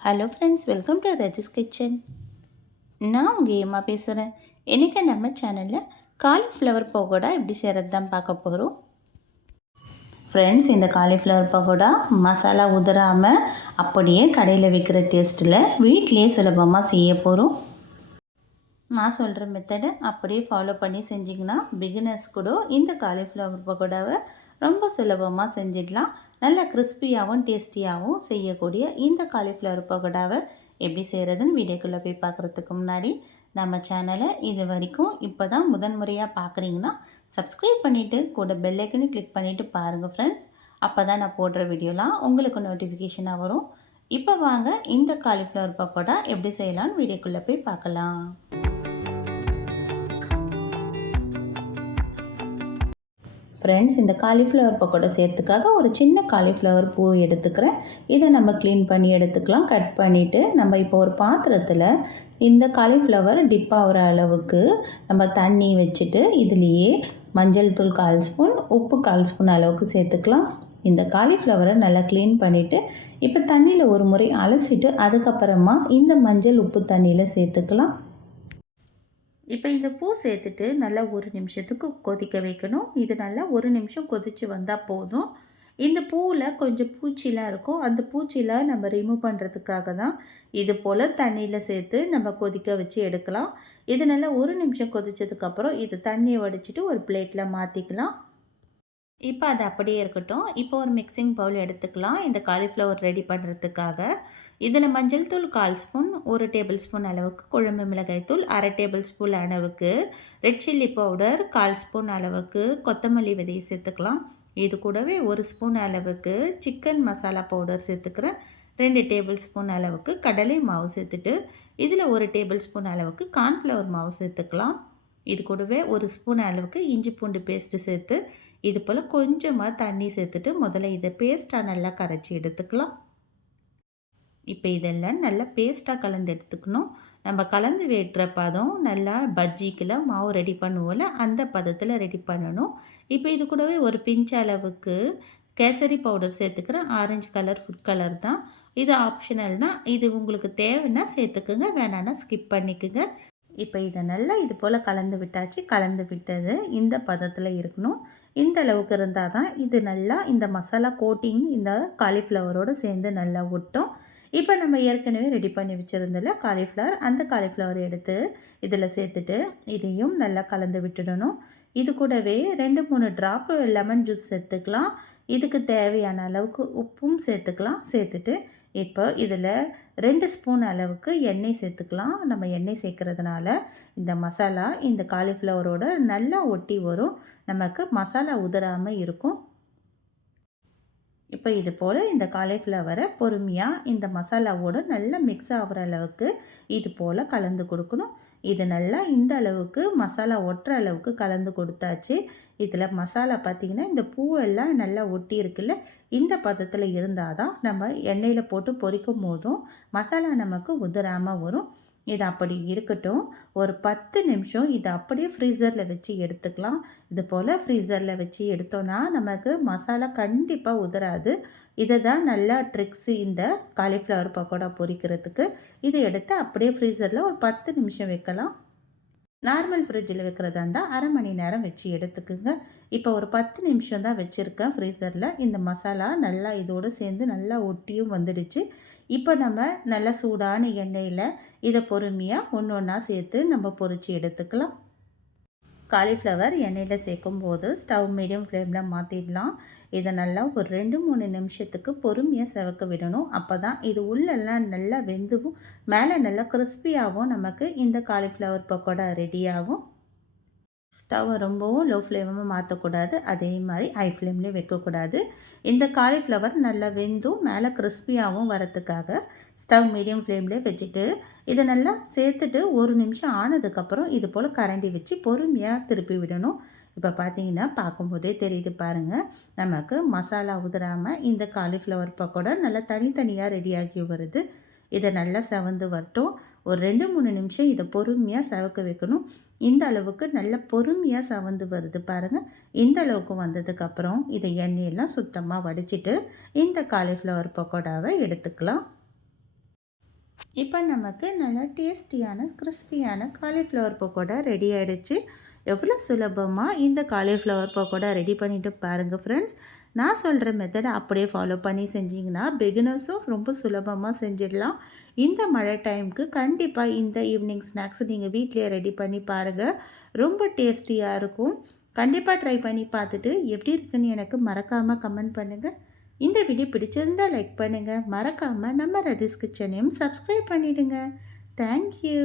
Hello friends welcome to Raji's kitchen நான் உங்கள் ஏமா பேசுகிறேன் இன்றைக்கி நம்ம சேனலில் காலிஃப்ளவர் பகோடா எப்படி செய்கிறது தான் பார்க்க போகிறோம் ஃப்ரெண்ட்ஸ் இந்த காலிஃப்ளவர் பகோடா மசாலா உதறாமல் அப்படியே கடையில் விற்கிற டேஸ்ட்டில் வீட்டிலேயே சுலபமாக செய்ய போகிறோம் நான் சொல்கிற மெத்தடை அப்படியே ஃபாலோ பண்ணி செஞ்சிங்கன்னா பிகினர்ஸ் கூட இந்த காலிஃப்ளவர் பகோடாவை ரொம்ப சுலபமாக செஞ்சிடலாம். நல்ல கிறிஸ்பியாகவும் டேஸ்டியாகவும் செய்யக்கூடிய இந்த காலிஃப்ளவர் பகோடாவை எப்படி செய்கிறதுன்னு வீடியோக்குள்ளே போய் பார்க்குறதுக்கு முன்னாடி நம்ம சேனலை இது வரைக்கும் இப்போ தான் முதன்முறையாக பார்க்குறீங்கன்னா சப்ஸ்கிரைப் பண்ணிவிட்டு கூட பெல்லைக்கனு கிளிக் பண்ணிவிட்டு பாருங்கள் ஃப்ரெண்ட்ஸ் அப்போ தான் நான் போடுற வீடியோலாம் உங்களுக்கு நோட்டிஃபிகேஷனாக வரும். இப்போ வாங்க இந்த காலிஃப்ளவர் பக்கோடா எப்படி செய்யலான்னு வீடியோக்குள்ளே போய் பார்க்கலாம். ஃப்ரெண்ட்ஸ் இந்த காலிஃப்ளவர் பக்கோடா சேர்த்துக்காக ஒரு சின்ன காலிஃப்ளவர் பூ எடுத்துக்கிறேன். இதை நம்ம க்ளீன் பண்ணி எடுத்துக்கலாம். கட் பண்ணிவிட்டு நம்ம இப்போ ஒரு பாத்திரத்தில் இந்த காலிஃப்ளவர் டிப் ஆகிற அளவுக்கு நம்ம தண்ணி வச்சுட்டு இதுலேயே மஞ்சள் தூள் கால் ஸ்பூன் உப்பு கால் ஸ்பூன் அளவுக்கு சேர்த்துக்கலாம். இந்த காலிஃப்ளவரை நல்லா க்ளீன் பண்ணிவிட்டு இப்போ தண்ணியில் ஒரு முறை அலசிட்டு அதுக்கப்புறமா இந்த மஞ்சள் உப்பு தண்ணியில் சேர்த்துக்கலாம். இப்போ இந்த பூ சேர்த்துட்டு நல்லா ஒரு நிமிஷத்துக்கு கொதிக்க வைக்கணும். இது நல்லா ஒரு நிமிஷம் கொதித்து வந்தால் போதும். இந்த பூவில் கொஞ்சம் பூச்சிலாம் இருக்கும். அந்த பூச்சிலாம் நம்ம ரிமூவ் பண்ணுறதுக்காக தான் இது போல் தண்ணியில் சேர்த்து நம்ம கொதிக்க வச்சு எடுக்கலாம். இது நல்லா ஒரு நிமிஷம் கொதித்ததுக்கப்புறம் இது தண்ணியை வடிச்சிட்டு ஒரு பிளேட்டில் மாற்றிக்கலாம் இப்போ அது அப்படியே இருக்கட்டும். இப்போ ஒரு மிக்சிங் பவுல் எடுத்துக்கலாம். இந்த காலிஃப்ளவர் ரெடி பண்ணுறதுக்காக இதில் மஞ்சள் தூள் கால் ஸ்பூன் ஒரு டேபிள் ஸ்பூன் அளவுக்கு குழம்பு மிளகாய் தூள் அரை டேபிள் ஸ்பூன் அளவுக்கு ரெட் சில்லி பவுடர் கால் ஸ்பூன் அளவுக்கு கொத்தமல்லி விதையை சேர்த்துக்கலாம். இது கூடவே ஒரு ஸ்பூன் அளவுக்கு சிக்கன் மசாலா பவுடர் சேர்த்துக்கிறேன். ரெண்டு டேபிள் ஸ்பூன் அளவுக்கு கடலை மாவு சேர்த்துட்டு இதில் ஒரு டேபிள் ஸ்பூன் அளவுக்கு கார்ன்ஃப்ளவர் மாவு சேர்த்துக்கலாம். இது கூடவே ஒரு ஸ்பூன் அளவுக்கு இஞ்சி பூண்டு பேஸ்ட்டு சேர்த்து இது போல் கொஞ்சமாக தண்ணி சேர்த்துட்டு முதல்ல இதை பேஸ்ட்டாக நல்லா கரைச்சி எடுத்துக்கலாம். இப்போ இதெல்லாம் நல்லா பேஸ்ட்டாக கலந்து எடுத்துக்கணும். நம்ம கலந்து வெட்டுற பதம் நல்லா பஜ்ஜிக்கெல்லாம் மாவு ரெடி பண்ணுவோம்ல அந்த பதத்தில் ரெடி பண்ணணும். இப்போ இது கூடவே ஒரு பிஞ்ச் அளவுக்கு கேசரி பவுடர் சேர்த்துக்கிறேன் ஆரஞ்சு கலர் ஃபுட் கலர் தான். இது ஆப்ஷனல்னால் இது உங்களுக்கு தேவைன்னா சேர்த்துக்குங்க வேணான்னா ஸ்கிப் பண்ணிக்கோங்க. இப்போ இதை நல்லா இது போல் கலந்து விட்டாச்சு கலந்து விட்டது இந்த பதத்தில் இருக்கணும். இந்த அளவுக்கு இருந்தால் தான் இது நல்லா இந்த மசாலா கோட்டிங் இந்த காலிஃப்ளவரோடு சேர்ந்து நல்லா ஒட்டும். இப்போ நம்ம ஏற்கனவே ரெடி பண்ணி வச்சுருந்தில் காலிஃப்ளவர் அந்த காலிஃப்ளவர் எடுத்து இதில் சேர்த்துட்டு இதையும் நல்லா கலந்து விட்டுடணும். இது கூடவே ரெண்டு மூணு ட்ராப் லெமன் ஜூஸ் சேர்த்துக்கலாம். இதுக்கு தேவையான அளவுக்கு உப்பும் சேர்த்துக்கலாம். சேர்த்துட்டு இப்போ இதில் ரெண்டு ஸ்பூன் அளவுக்கு எண்ணெய் சேர்த்துக்கலாம். நம்ம எண்ணெய் சேர்க்குறதுனால இந்த மசாலா இந்த காலிஃப்ளவரோட நல்லா ஒட்டி வரும். நமக்கு மசாலா உதறாமல் இருக்கும். இப்போ இது போல் இந்த காலிஃப்ளவரை பொறுமையாக இந்த மசாலாவோடு நல்லா மிக்ஸ் ஆகிற அளவுக்கு இது போல் கலந்து கொடுக்கணும். இது நல்லா இந்த அளவுக்கு மசாலா ஒட்டுற அளவுக்கு கலந்து கொடுத்தாச்சு. இதில் மசாலா பார்த்திங்கன்னா இந்த பூவெல்லாம் நல்லா ஒட்டி இருக்குல்ல இந்த பதத்தில் இருந்தால் தான் நம்ம எண்ணெயில் போட்டு பொரிக்கும் போதும் மசாலா நமக்கு உதிராமல் வரும். இது அப்படி இருக்கட்டும். ஒரு பத்து நிமிஷம் இதை அப்படியே ஃப்ரீசரில் வச்சு எடுத்துக்கலாம். இது போல் ஃப்ரீசரில் வச்சு எடுத்தோன்னா நமக்கு மசாலா கண்டிப்பாக உதராது இதை தான் நல்லா ட்ரிக்ஸு இந்த காலிஃப்ளவர் பக்கோடா பொரிக்கிறதுக்கு. இதை எடுத்து அப்படியே ஃப்ரீசரில் ஒரு பத்து நிமிஷம் வைக்கலாம். நார்மல் ஃப்ரிட்ஜில் வைக்கிறதா இருந்தால் அரை மணி நேரம் வச்சு எடுத்துக்குங்க. இப்போ ஒரு பத்து நிமிஷம் தான் வச்சுருக்கேன் ஃப்ரீசரில் இந்த மசாலா நல்லா இதோடு சேர்ந்து நல்லா ஒட்டியும் வந்துடுச்சு. இப்போ நம்ம நல்லா சூடான எண்ணெயில் இதை பொறுமையாக ஒன்று ஒன்றா சேர்த்து நம்ம பொறிச்சு எடுத்துக்கலாம். காலிஃப்ளவர் எண்ணெயில் சேர்க்கும் போது ஸ்டவ் மீடியம் ஃப்ளேமில் மாற்றிடலாம் இதை நல்லா ஒரு ரெண்டு மூணு நிமிஷத்துக்கு பொறுமையாக செவக்க விடணும். அப்போ தான் இது உள்ளெல்லாம் நல்லா வெந்துவும் மேலே நல்லா கிறிஸ்பியாகவும் நமக்கு இந்த காலிஃப்ளவர் பக்கோடா ரெடி ஆகும். ஸ்டவ்வை ரொம்பவும் லோ ஃப்ளேமாக மாற்றக்கூடாது அதே மாதிரி ஹை ஃப்ளேம்லேயும் வைக்கக்கூடாது. இந்த காலிஃப்ளவர் நல்லா வெந்தும் மேலே கிறிஸ்பியாகவும் வரத்துக்காக ஸ்டவ் மீடியம் ஃப்ளேம்லேயே வச்சுட்டு இதை நல்லா சேர்த்துட்டு ஒரு நிமிஷம் ஆனதுக்கப்புறம் இது போல் கரண்டி வச்சு பொறுமையாக திருப்பி விடணும். இப்போ பார்த்தீங்கன்னா பார்க்கும்போதே தெரியுது பாருங்கள் நமக்கு மசாலா உதிராமல் இந்த காலிஃப்ளவர் பக்கோடா நல்லா தனித்தனியாக ரெடியாகி வருது. இதை நல்லா செவந்து வரட்டும். ஒரு ரெண்டு மூணு நிமிஷம் இதை பொறுமையாக செவக்க வைக்கணும். இந்த அளவுக்கு நல்ல பொறுமையாக சவந்து வருது பாருங்கள் இந்த அளவுக்கு வந்ததுக்கப்புறம் இதை எண்ணெயெல்லாம் சுத்தமாக வடிச்சிட்டு இந்த காலிஃப்ளவர் பக்கோடாவை எடுத்துக்கலாம். இப்போ நமக்கு நல்லா டேஸ்டியான கிறிஸ்பியான காலிஃப்ளவர் பக்கோடா ரெடி ஆகிடுச்சு எவ்வளோ சுலபமாக இந்த காலிஃப்ளவர் பக்கோடா ரெடி பண்ணிவிட்டு பாருங்கள் ஃப்ரெண்ட்ஸ் நான் சொல்கிற மெத்தடை அப்படியே ஃபாலோ பண்ணி செஞ்சிங்கன்னா பிகினர்ஸும் ரொம்ப சுலபமாக செஞ்சிடலாம். இந்த மழை டைமுக்கு கண்டிப்பாக இந்த ஈவினிங் ஸ்நாக்ஸ் நீங்கள் வீட்லேயே ரெடி பண்ணி பாருங்கள் ரொம்ப டேஸ்டியாக இருக்கும். கண்டிப்பாக ட்ரை பண்ணி பார்த்துட்டு எப்படி இருக்குன்னு எனக்கு மறக்காமல் கமெண்ட் பண்ணுங்கள் இந்த வீடியோ பிடிச்சிருந்தா லைக் பண்ணுங்கள் மறக்காமல் நம்ம ரதிஸ் கிச்சனையும் சப்ஸ்கிரைப் பண்ணிவிடுங்க தேங்க்யூ